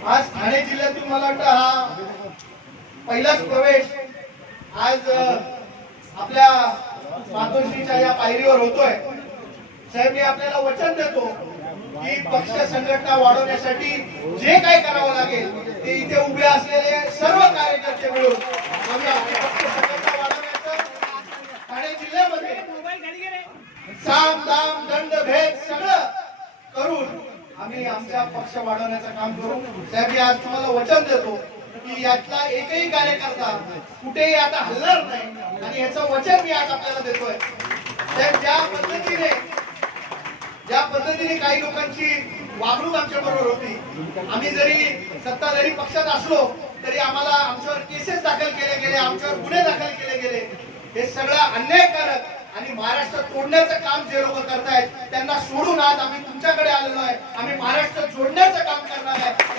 आज ठाणे जिल्ह्यातून मला वाटतं हा पहिलाच प्रवेश आज आपल्या मातोश्रीच्या या पायरीवर होतोय। साहेब मी आपल्याला वचन देतो की पक्ष संघटना वाढवण्यासाठी जे काही करावं लागेल ते इथे उभे असलेले सर्व कार्यकर्ते मिळून आम्ही आपली पक्ष संघटना वाढवण्याचं ठाणे जिल्ह्यामध्ये साम दाम दंड भेद सगळं करून आम्ही आमचा पक्ष वाढवण्याचं काम करू। साहेब आज तुम्हाला वचन देतो की यातला एकही कार्यकर्ता कुठेही आता हलणार नाही आणि याचं वचन मी आज आपल्याला देतोय। साहेब ज्या पद्धतीने काही लोकांची वागणूक आमच्या बरोबर होती, आम्ही जरी सत्ताधारी पक्षात असलो तरी आम्हाला आमच्यावर केसेस दाखल केले गेले, आमच्यावर गुन्हे दाखल केले गेले, हे सगळं अन्यायकारक आणि महाराष्ट्र तोडण्याचं काम जे लोक करतायत त्यांना सोडून आज आम्ही तुमच्याकडे आलेलो आहे। आम्ही महाराष्ट्र जोडण्याचं काम करणार आहे।